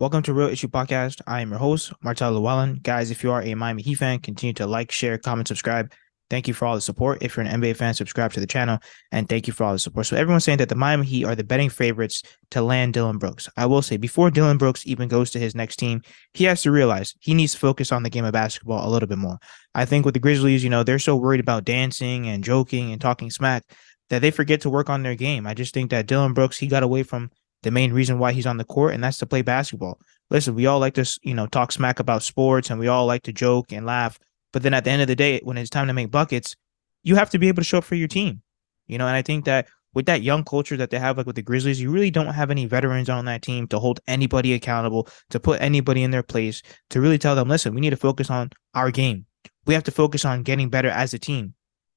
Welcome to Real Issue Podcast. I am your host, Martel Llewellyn. Guys, if you are a Miami Heat fan, continue to like, share, comment, subscribe. Thank you for all the support. If you're an NBA fan, subscribe to the channel, and thank you for all the support. So everyone's saying that the Miami Heat are the betting favorites to land Dillon Brooks. I will say, before Dillon Brooks even goes to his next team, he has to realize he needs to focus on the game of basketball a little bit more. I think with the Grizzlies, they're so worried about dancing and joking and talking smack that they forget to work on their game. I just think that Dillon Brooks, he got away from the main reason why he's on the court, and that's to play basketball. Listen, we all like to, talk smack about sports, and we all like to joke and laugh. But then at the end of the day, when it's time to make buckets, you have to be able to show up for your team. And I think that with that young culture that they have, like with the Grizzlies, you really don't have any veterans on that team to hold anybody accountable, to put anybody in their place, to really tell them, listen, we need to focus on our game. We have to focus on getting better as a team.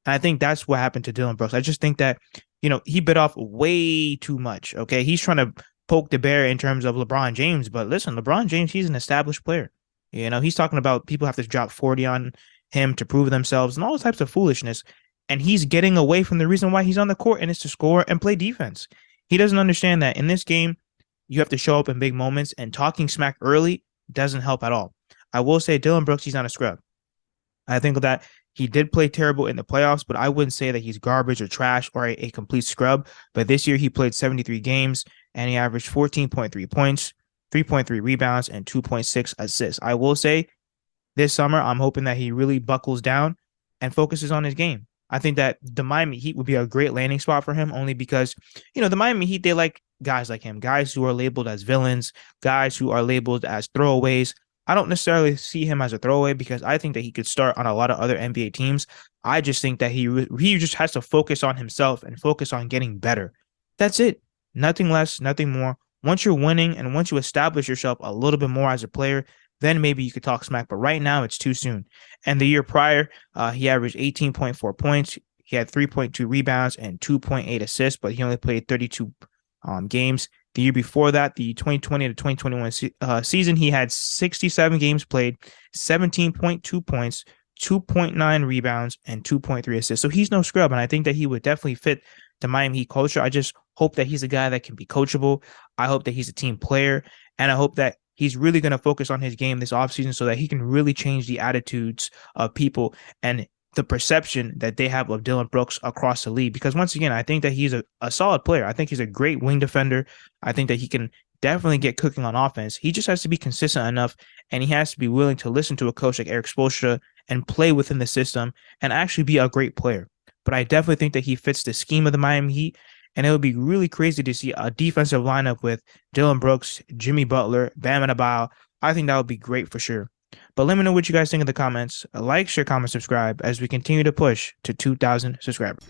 And I think that's what happened to Dillon Brooks. I just think that, he bit off way too much. Okay. He's trying to poke the bear in terms of LeBron James. But listen, LeBron James, he's an established player. He's talking about people have to drop 40 on him to prove themselves and all types of foolishness. And he's getting away from the reason why he's on the court, and it's to score and play defense. He doesn't understand that in this game, you have to show up in big moments, and talking smack early doesn't help at all. I will say Dillon Brooks, he's not a scrub. I think that he did play terrible in the playoffs, but I wouldn't say that he's garbage or trash or a complete scrub. But this year he played 73 games and he averaged 14.3 points, 3.3 rebounds, and 2.6 assists. I will say this summer, I'm hoping that he really buckles down and focuses on his game. I think that the Miami Heat would be a great landing spot for him only because, the Miami Heat, they like guys like him, guys who are labeled as villains, guys who are labeled as throwaways. I don't necessarily see him as a throwaway because I think that he could start on a lot of other NBA teams. I just think that he just has to focus on himself and focus on getting better. That's it. Nothing less, nothing more. Once you're winning and once you establish yourself a little bit more as a player, then maybe you could talk smack. But right now, it's too soon. And the year prior, he averaged 18.4 points. He had 3.2 rebounds and 2.8 assists, but he only played 32 games. The year before that, the 2020 to 2021 season, he had 67 games played, 17.2 points, 2.9 rebounds, and 2.3 assists. So he's no scrub, and I think that he would definitely fit the Miami Heat culture. I just hope that he's a guy that can be coachable. I hope that he's a team player, and I hope that he's really going to focus on his game this offseason so that he can really change the attitudes of people and the perception that they have of Dillon Brooks across the league. Because once again, I think that he's a solid player. I think he's a great wing defender. I think that he can definitely get cooking on offense. He just has to be consistent enough, and he has to be willing to listen to a coach like Eric Spoelstra and play within the system and actually be a great player. But I definitely think that he fits the scheme of the Miami Heat, and it would be really crazy to see a defensive lineup with Dillon Brooks, Jimmy Butler, Bam Adebayo. I think that would be great for sure. But let me know what you guys think in the comments. Like, share, comment, subscribe as we continue to push to 2,000 subscribers.